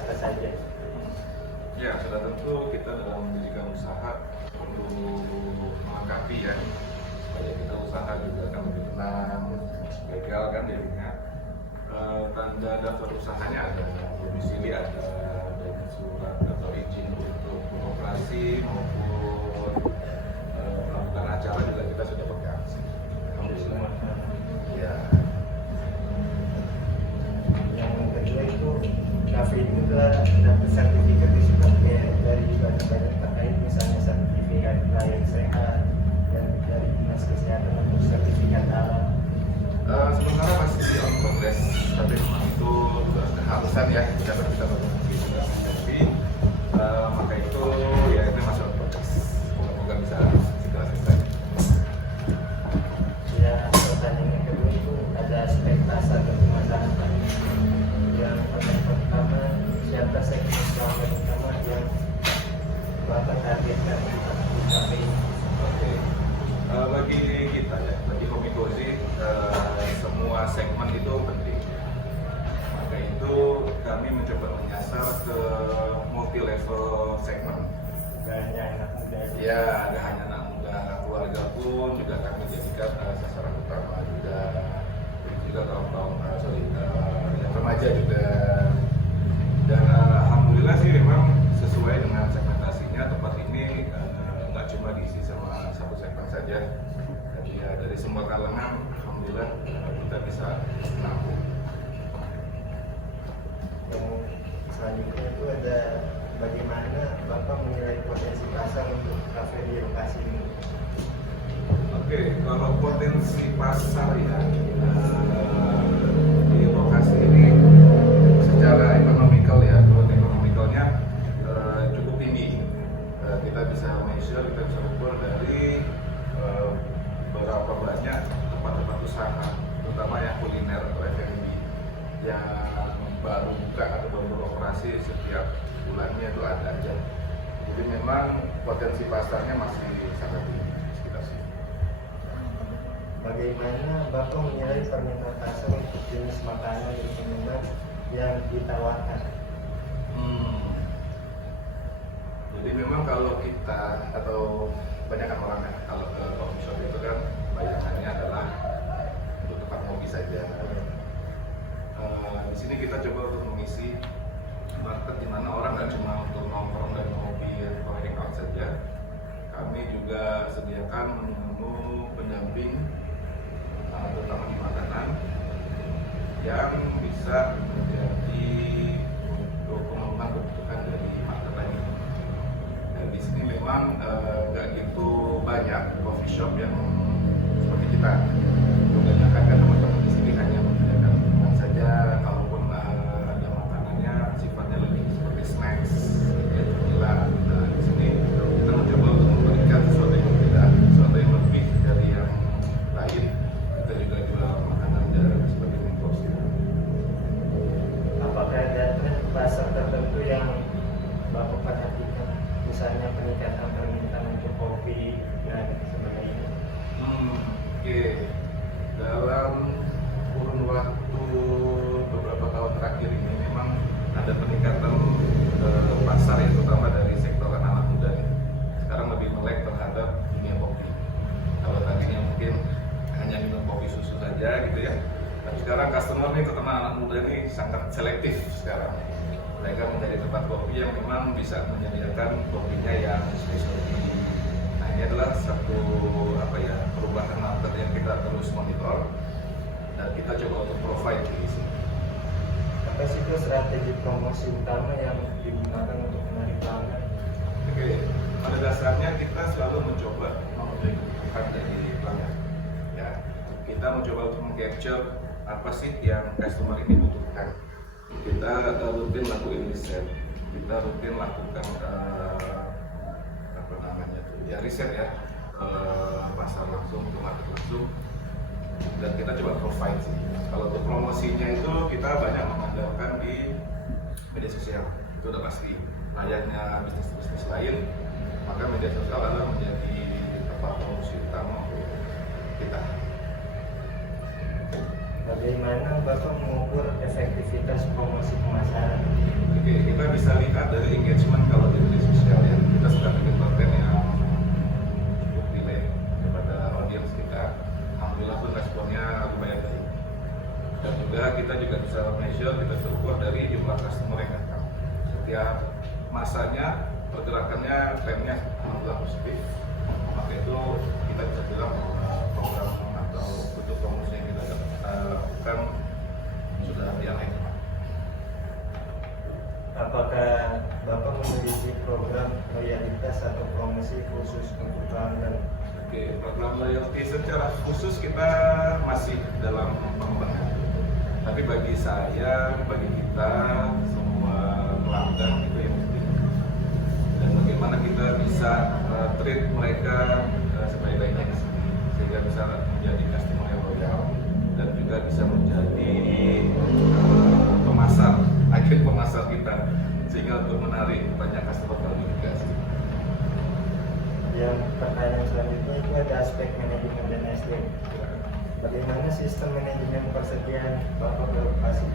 apa saja? Ya, sudah tentu kita dalam mendirikan usaha perlu melengkapi ya, supaya kita usaha juga akan lebih tenang, legal kan jadinya. Tanda daftar usahanya ada, domisili ada, dan surat atau izin untuk beroperasi maupun melakukan acara juga kita sudah pegang. Alhamdulillah. Ya. Yang kedua itu kafe ini juga dapat sertifikat disebut dari banyak terkait, misalnya sertifikat layak sehat dan dari dinas kesehatan untuk sertifikat halal. Sementara masih on progress, tapi memang itu keharusan ya kita berkomunikasi sudah menjadi, maka itu ya itu masih on progress. Semoga bisa segera selesai. Ya, pertanyaan yang kedua itu ada aspek pasar dan pemasaran Pak. Yang pertama, siapa segmen pelanggan utama yang Bapak targetkan untuk kafe ini? Oke. Bagi kita ya, bagi Hobi Cozy, semua segmen itu penting. Maka itu kami mencoba menyasar ke multi level segmen. Gak hanya anak muda. Ya, nggak hanya anak muda, keluarga pun juga kami jadikan sasaran utama juga kaum yang remaja juga. Dan alhamdulillah sih memang sesuai dengan segmentasinya tempat ini nggak cuma diisi sama satu segmen saja. Jadi ya dari semua kalangan, alhamdulillah kita bisa menampung. Yang selanjutnya itu ada bagaimana Bapak menilai potensi pasar untuk kafe di lokasi ini? Oke, kalau potensi pasar ya di lokasi ini secara ekonomikal ya, growth ekonomikalnya cukup tinggi. Kita bisa measure, kita bisa ukur dari berapa banyak tempat-tempat usaha, terutama yang kuliner atau F&B yang baru buka atau baru beroperasi setiap bulannya itu ada aja. Jadi memang potensi pasarnya masih sangat tinggi sekitar sini. Bagaimana Bapak menilai permintaan pasar untuk jenis makanan dan minuman yang ditawarkan? Jadi memang kalau kita atau banyak orang ya, kalau ke coffee shop itu kan bayangannya adalah untuk tempat ngopi saja. Di sini kita coba untuk mengisi market di mana orang nggak cuma untuk nongkrong dan ngopi atau hangout saja. Kami juga sediakan menu pendamping, terutama di makanan yang bisa menjadi untuk pemenuhan kebutuhan dari market lain. Dan di sini memang nggak gitu banyak coffee shop yang seperti kita. Kebanyakan kan teman-teman di sini hanya menyediakan minuman saja, kalaupun ada makanannya sifatnya lebih seperti snacks, ya cemilan. Nah di sini kita mencoba untuk memberikan sesuatu yang berbeda, sesuatu yang lebih dari yang lain. Kita juga jual makanan seperti mingkos gitu. Apakah ada tren pasar tertentu yang Bapak perhatikan, misalnya peningkatan permintaan untuk kopi dan sebagainya? Oke. Dalam kurun waktu beberapa tahun terakhir ini memang ada peningkatan pasar ya, terutama dari sektor anak muda ya. Sekarang lebih melek terhadap dunia kopi. Kalau tadinya mungkin hanya minum kopi susu saja gitu ya, tapi sekarang customer nih, terutama anak muda ini sangat selektif sekarang. Mereka mencari tempat kopi yang memang bisa menyediakan kopinya yang specialty. Nah ini adalah satu perubahan market yang kita terus monitor dan kita coba untuk provide di sini. Apa sih itu strategi promosi utama yang digunakan untuk menarik pelanggan? Oke, pada dasarnya kita selalu mencoba memenuhi kebutuhan dari pelanggan. Ya, kita mencoba untuk mengcapture apa sih yang customer ini butuhkan. Kita rutin lakukan riset, kita rutin lakukan riset ya, pasar langsung, ke market langsung, dan kita coba provide sih. Kalau untuk promosinya itu kita banyak mengandalkan di media sosial, itu udah pasti. Layaknya bisnis-bisnis lain, maka media sosial adalah menjadi tempat promosi utama untuk kita. Bagaimana Bapak mengukur efektivitas promosi pemasaran? Oke, kita bisa lihat dari engagement kalau di media sosial ya, kita sudah bikin konten yang cukup relate kepada audiens kita. Alhamdulillah pun responnya lumayan baik. Dan juga kita juga bisa measure, kita ukur dari jumlah customer yang datang. Setiap masanya pergerakannya trennya alhamdulillah positif. Maka itu kita bisa bilang program atau bentuk promosi yang kita lakukan sudah yang lain. Apakah Bapak memiliki program loyalitas atau promosi khusus untuk pelanggan? Oke, program loyalty secara khusus kita masih dalam pengembangan. Tapi bagi saya, bagi kita, semua pelanggan itu yang penting. Dan bagaimana kita bisa treat mereka sebaik-baiknya di sini, sehingga bisa menjadi customer yang loyal dan juga bisa menjadi agen pemasar kita, sehingga untuk menarik banyak customer baru juga sih. Yang pertanyaan selanjutnya itu ada aspek manajemen dan SDM. Bagaimana sistem manajemen persediaan Bapak beroperasi?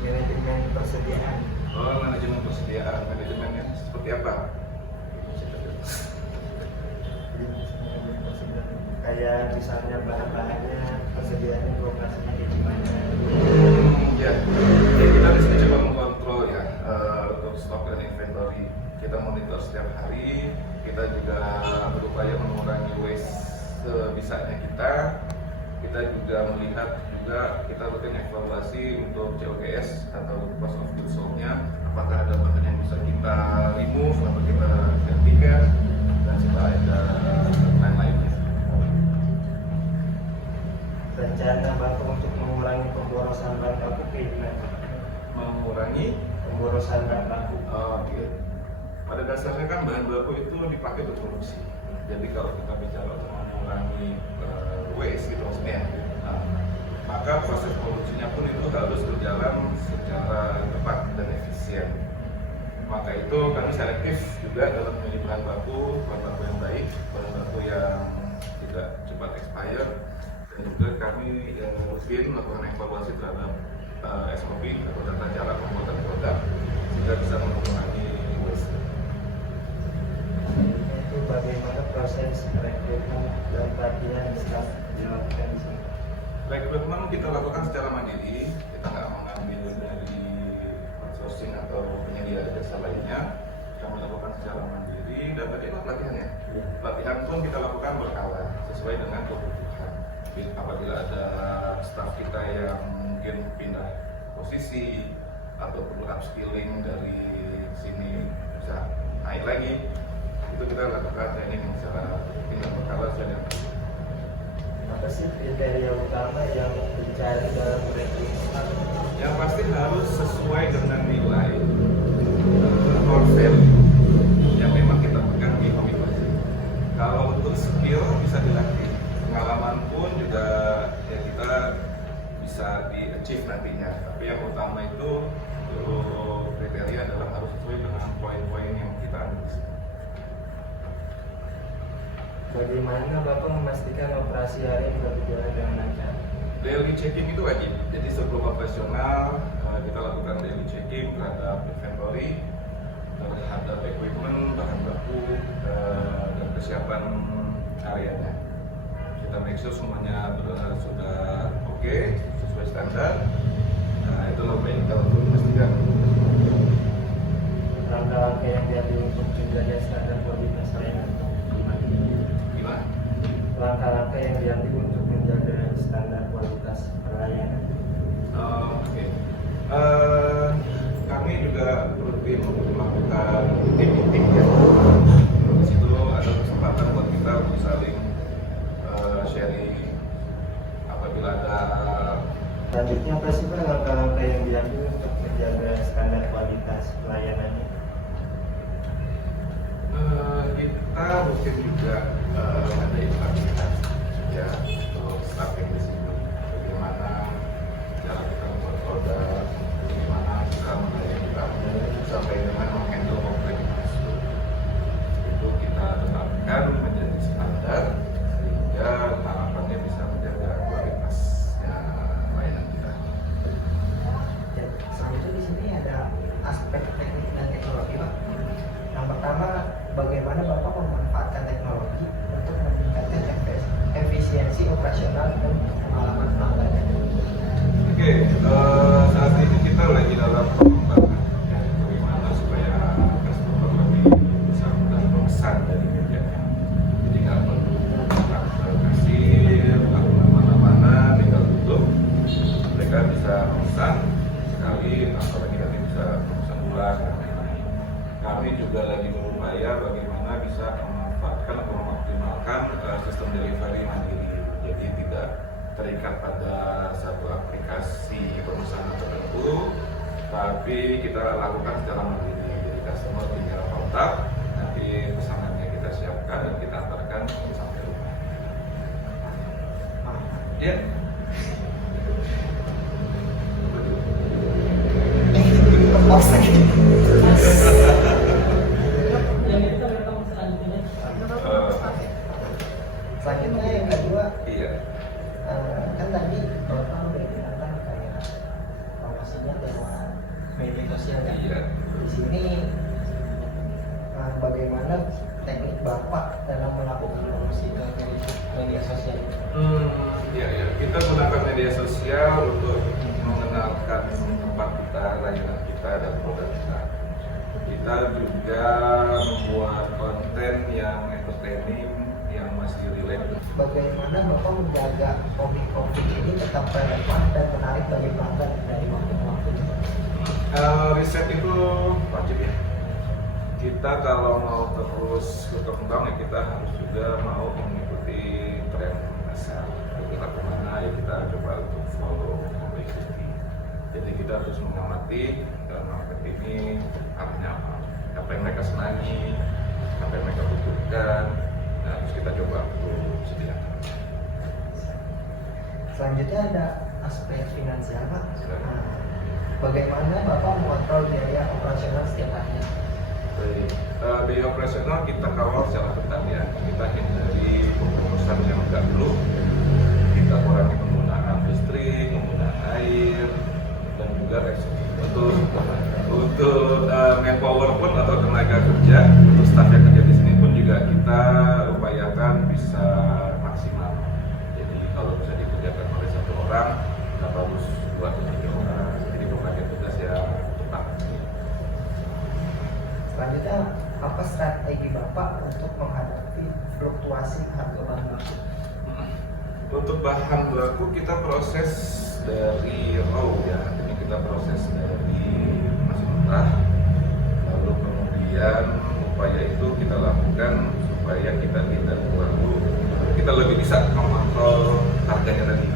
Manajemen persediaan. Oh, manajemen persediaan, manajemennya seperti apa? Kayak misalnya bahan-bahannya, persediaannya, operasinya kayak gimana? Ya, kita di sini coba mengontrol ya untuk stok dan inventory. Kita monitor setiap hari, kita juga berupaya mengurangi waste sebisanya kita. Kita juga melihat kita rutin evaluasi untuk COGS atau cost of goods sold-nya, apakah ada bahan yang bisa kita remove atau kita gantikan, dan juga ada lain-lainnya. Rencana Bapak untuk mengurangi pemborosan bahan baku gimana? Mengurangi Pemborosan bahan baku. Oke. Pada dasarnya kan bahan baku itu dipakai untuk produksi. Jadi kalau kita bicara untuk mengurangi waste gitu maksudnya, maka proses produksinya pun itu harus berjalan secara tepat dan efisien. Maka itu kami selektif juga dalam memilih bahan baku yang baik, bahan baku yang tidak cepat expire, dan juga kami rutin melakukan evaluasi terhadap SOP atau tata cara pembuatan produk sehingga bisa mengurangi waste. Itu bagaimana proses rekrutmen dan pelatihan staff dilakukan di sini? Rekrutmen kita lakukan secara mandiri, kita nggak mengambil dari outsourcing atau penyedia jasa lainnya. Kami lakukan secara mandiri dan bagaimana pelatihannya? Ya. Pelatihan pun kita lakukan berkala sesuai dengan kebutuhan. Apabila ada staf kita yang mungkin pindah posisi atau perlu upskilling dari sini bisa naik lagi, itu kita lakukan training secara pindah berkala sesuai dengan kebutuhan. Apa sih kriteria utama yang dicari dalam rekrutmen? Yang pasti harus sesuai dengan nilai core value yang memang kita pegang di hobi batik. Kalau untuk skill bisa dilatih, pengalaman pun juga ya kita bisa di-achieve nantinya. Tapi yang utama itu untuk kriteria adalah harus sesuai dengan poin-poin yang kita analisis. Bagaimana Bapak memastikan operasi harian berjalan dengan lancar? Daily checking itu wajib. Jadi sebelum operasional kita lakukan daily checking terhadap inventory, terhadap equipment, bahan baku, dan kesiapan areanya. Kita make sure semuanya sudah oke, sesuai standar. Nah, itu lebih kita untuk memastikan. Langkah-langkah yang diambil untuk menjaga standar kualitas layanan gimana? Langkah-langkah yang diambil untuk menjaga standar kualitas pelayanan. Oke. Kami juga rutin melakukan meeting ya. Di situ ada kesempatan buat kita untuk saling sharing apabila ada. Selanjutnya apa sih Pak langkah-langkah yang diambil untuk menjaga standar kualitas pelayanannya? Kita rutin juga ada pelatihan ya untuk staff yang di sini. Bagaimana cara kita membuat produk, bagaimana kita melayani tamu sampai dengan menghandle operating cost. Itu kita tetapkan menjadi standar sehingga harapannya bisa menjaga kualitasnya layanan kita. Selanjutnya di sini ada kami juga lagi berupaya bagaimana bisa memanfaatkan atau mengoptimalkan sistem delivery mandiri. Jadi tidak terikat pada satu aplikasi perusahaan tertentu, tapi kita lakukan secara mandiri. Jadi customer tinggal kontak, nanti pesanannya kita siapkan dan kita antarkan sampai rumah. Ya. Selanjutnya yang kedua, Iya. kan tadi Bapak udah bilang kan kayak promosinya lewat media sosial ya. Iya. Di sini bagaimana teknik Bapak dalam melakukan promosi ke media sosial? Iya, ya. Kita gunakan media sosial untuk mengenalkan tempat kita, layanan kita, dan produk kita. Kita juga membuat konten yang entertaining, yang masih relate. Bagaimana Bapak menjaga kopi-kopi ini tetap relevan dan menarik bagi pelanggan dari waktu ke waktu? Riset itu wajib ya. Kita kalau mau terus berkembang ya kita harus juga mau mengikuti tren pasar. Kita kemana ya kita coba untuk follow, mengikuti. Jadi kita harus mengamati dalam market ini artinya apa yang mereka senangi, apa yang mereka butuhkan. Nah, terus kita coba untuk sediakan. Selanjutnya ada aspek finansial Pak. Silakan. Bagaimana Bapak mengontrol biaya operasional setiap harinya? Biaya operasional kita kawal secara ketat ya. Kita hindari pemborosan yang enggak perlu. Kita kurangi penggunaan listrik, penggunaan air, dan juga untuk manpower pun atau tenaga kerja untuk staf yang kerja di sini pun juga kita upayakan bisa maksimal. Jadi kalau bisa dikerjakan oleh satu orang, kita harus 2 atau 3 orang. Jadi pembagian tugas yang tepat. Selanjutnya, apa strategi Bapak untuk menghadapi fluktuasi harga bahan baku? Untuk bahan baku kita proses dari raw ya, ini kita proses dari masih mentah, lalu kemudian upaya itu kita lakukan supaya kita tidak terlalu, kita lebih bisa mengontrol harganya tadi,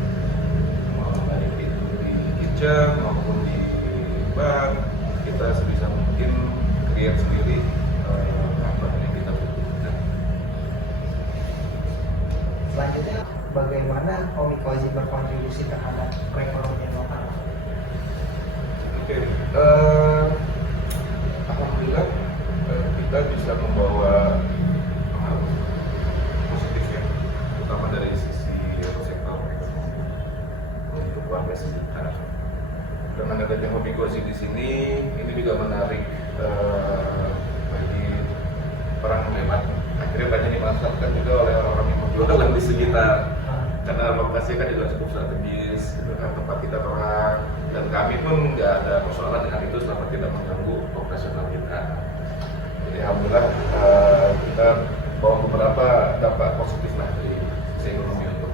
mau baik itu di kitchen maupun di bank, kita sebisa mungkin create sendiri apa yang kita butuhkan. Selanjutnya, bagaimana Komikozi berkontribusi terhadap perekonomian lokal? Oke, alhamdulillah kita bisa membawa pengaruh positif ya, terutama dari sisi sektor ekonomi untuk warga sekitar. Dengan adanya Komikozi di sini, ini juga menarik bagi orang yang lewat. Akhirnya banyak dimanfaatkan juga oleh orang-orang yang berjualan di sekitar. Karena lokasinya kan juga cukup strategis, gitu kan, tempat kita terang, dan kami pun nggak ada persoalan dengan itu selama tidak mengganggu operasional kita. Jadi alhamdulillah kita bawa beberapa dampak positif lah dari sisi ekonomi untuk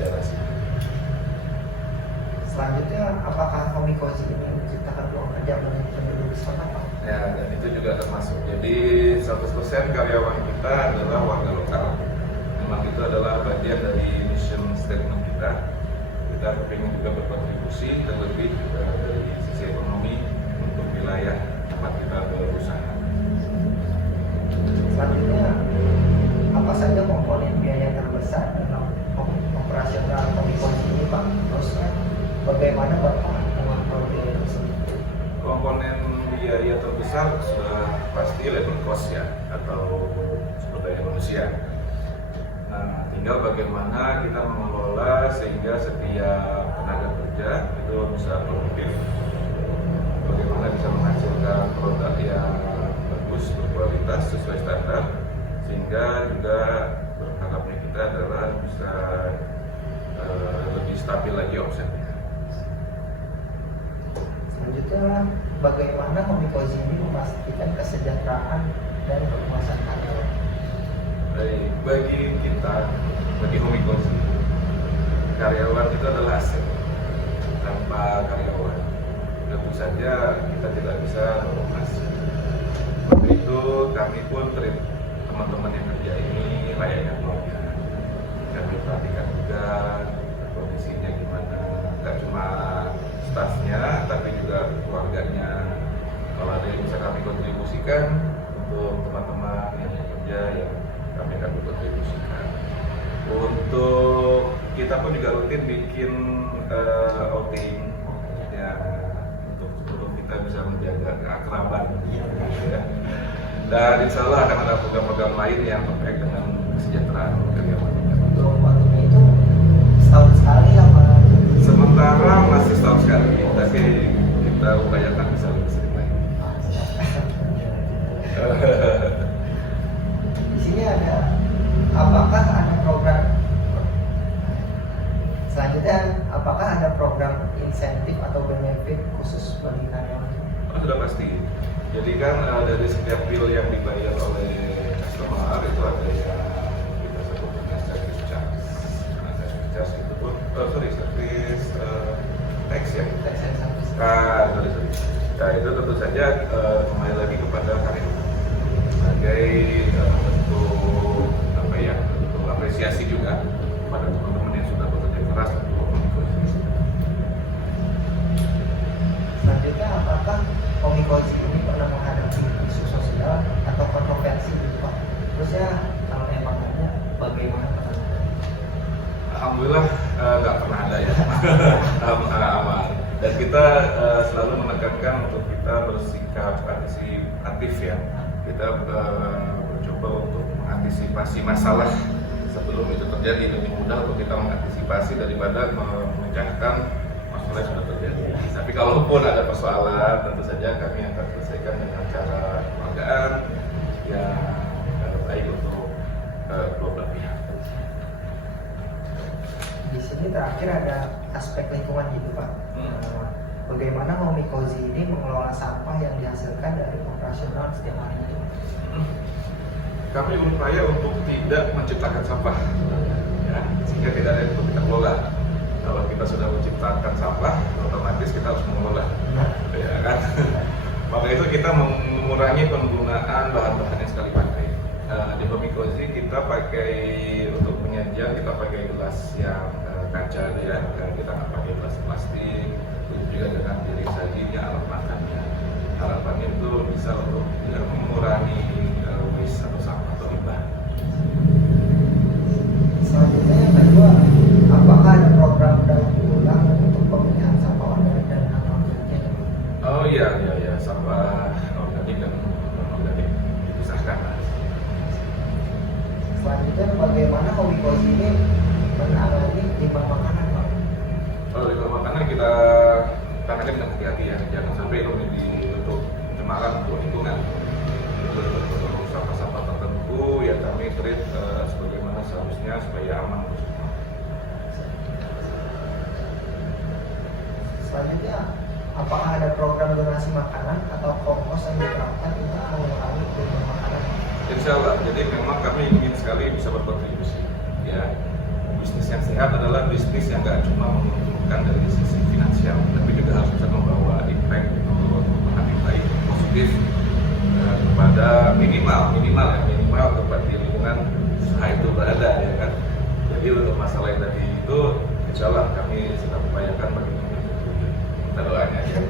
daerah sini. Selanjutnya, apakah Komikozi ini menciptakan peluang kerja bagi penduduk setempat? Ya, dan itu juga termasuk. Jadi 100% karyawan kita adalah warga lokal. Memang itu adalah bagian dari mission statement kita. Kita ingin juga berkontribusi terlebih dari sisi ekonomi untuk wilayah tempat kita berusaha. Selanjutnya, apa saja komponen biaya terbesar dalam operasional Komikozi ini Pak? Terusnya, bagaimana Bapak mengontrol biaya tersebut? Komponen biaya terbesar sudah pasti labor cost ya, atau sumber daya manusia. Nah, tinggal bagaimana kita mengelola sehingga setiap tenaga kerja itu bisa produktif, bagaimana bisa menghasilkan produk yang bagus, berkualitas, sesuai standar, sehingga juga berharapnya kita adalah bisa lebih stabil lagi omsetnya. Selanjutnya, bagaimana Komikozi ini memastikan kesejahteraan dan kepuasan karyawan? Baik, bagi kita, bagi Komikozi, karyawan itu adalah aset. Tanpa karyawan, tentu saja kita tidak bisa beroperasi. Maka itu kami pun treat teman-teman yang kerja ini layaknya keluarga. Kami perhatikan juga kondisinya gimana, nggak cuma stafnya tapi juga keluarganya. Kalau ada yang bisa kami kontribusikan untuk teman-teman yang bekerja, ya kami akan kontribusikan. Untuk kita pun juga rutin bikin outing ya, untuk kita bisa menjaga keakraban ya. Dan insya Allah akan ada program-program lain yang terkait dengan kesejahteraan karyawan. Untuk waktunya itu setahun sekali apa? Sementara masih setahun sekali, tapi kita upayakan bisa lebih sering lagi. Di sini ada, apakah ada program selanjutnya? Apakah ada program insentif atau benefit khusus bagi karyawan? Oh, sudah pasti. Jadi kan dari setiap bill yang dibayar oleh customer itu ada yang kita sebut dengan service charge. Nah, service charge itu pun, service tax ya. Tax and service. Sorry. Nah, itu tentu saja kembali lagi kepada karyawan sebagai bentuk apa ya, bentuk apresiasi juga kepada teman-teman yang sudah bekerja keras untuk mengikuti. Selanjutnya, apakah Komikozi ini pernah menghadapi isu sosial atau kontroversi gitu Pak? Terusnya kalau memang ada, bagaimana penanganan? Alhamdulillah nggak pernah ada ya. Aman. Dan kita selalu menekankan untuk kita bersikap antisipatif ya. Kita mencoba untuk mengantisipasi masalah sebelum itu terjadi. Lebih mudah untuk kita mengantisipasi daripada memecahkan masalah yang sudah terjadi. Tapi kalaupun ada persoalan, tentu saja kami akan selesaikan dengan cara kekeluargaan yang baik untuk kedua belah pihak. Di sini terakhir ada aspek lingkungan gitu Pak. Bagaimana Komikozi ini mengelola sampah yang dihasilkan dari operasional setiap hari itu? Kami berupaya untuk tidak menciptakan sampah, ya, sehingga tidak ada yang perlu kita kelola. Kalau kita sudah menciptakan sampah, otomatis kita harus mengelola, ya kan? Maka itu kita mengurangi penggunaan bahan-bahan yang sekali pakai. Di Komikozi kita pakai untuk penyajian, kita pakai gelas yang kaca ya, kita nggak pakai gelas plastik. Itu juga dengan piring sajinya, alat makannya. Harapannya itu bisa untuk mengurangi waste atau sampah atau limbah. Selanjutnya yang kedua, apakah ada program daur ulang untuk pemilihan sampah organik dan non-organik? Oh iya, sampah organik dan non-organik dipisahkan. Selanjutnya, bagaimana Komikozi ini menangani limbah makanan Pak? Kalau limbah makanan kita tangani dengan hati-hati ya, jangan sampai itu menjadi bentuk pencemaran untuk lingkungan. Untuk sampah-sampah tertentu ya kami treat sebagaimana seharusnya supaya aman untuk semua. Selanjutnya, apakah ada program donasi makanan atau kompos yang diterapkan untuk mengurangi limbah makanan? Insya Allah, jadi memang kami ingin sekali bisa berkontribusi. Ya, bisnis yang sehat adalah bisnis yang nggak cuma menguntungkan dari sisi finansial, tapi juga harus bisa membawa impact untuk yang baik, positif kepada minimal tempat di lingkungan usaha itu berada ya kan. Jadi untuk masalah yang tadi itu, insya Allah kami sedang upayakan bagaimana kita doanya ya.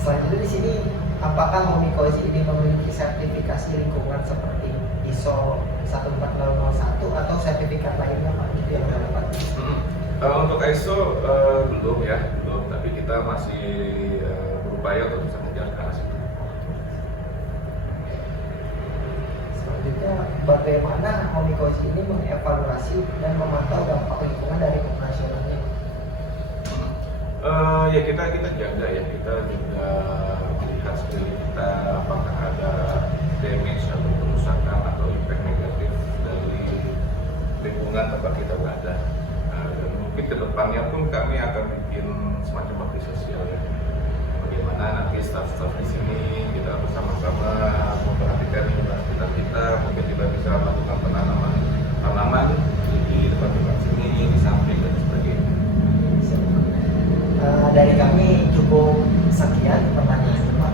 Selanjutnya di sini, apakah Komikozi ini memiliki sertifikasi lingkungan seperti ISO 14001 atau sertifikat lainnya Pak yang dapat? Untuk ISO belum, tapi kita masih berupaya untuk bisa mengejar ke arah situ. Selanjutnya, bagaimana Komikozi ini mengevaluasi dan memantau dampak lingkungan dari operasionalnya? Ya kita jaga ya, kita juga melihat sekeliling kita apakah ada damage atau kerusakan atau impact negatif dari lingkungan tempat kita berada. Dan mungkin kedepannya pun kami akan bikin semacam bakti sosial ya. Bagaimana nanti staff-staff di sini kita bersama-sama memperhatikan lingkungan sekitar kita, mungkin kita bisa melakukan penanaman tanaman di depan-depan sini, di samping dan sebagainya. Dari kami cukup sekian pertanyaan Pak.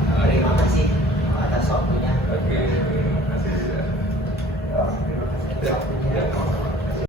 Berapa?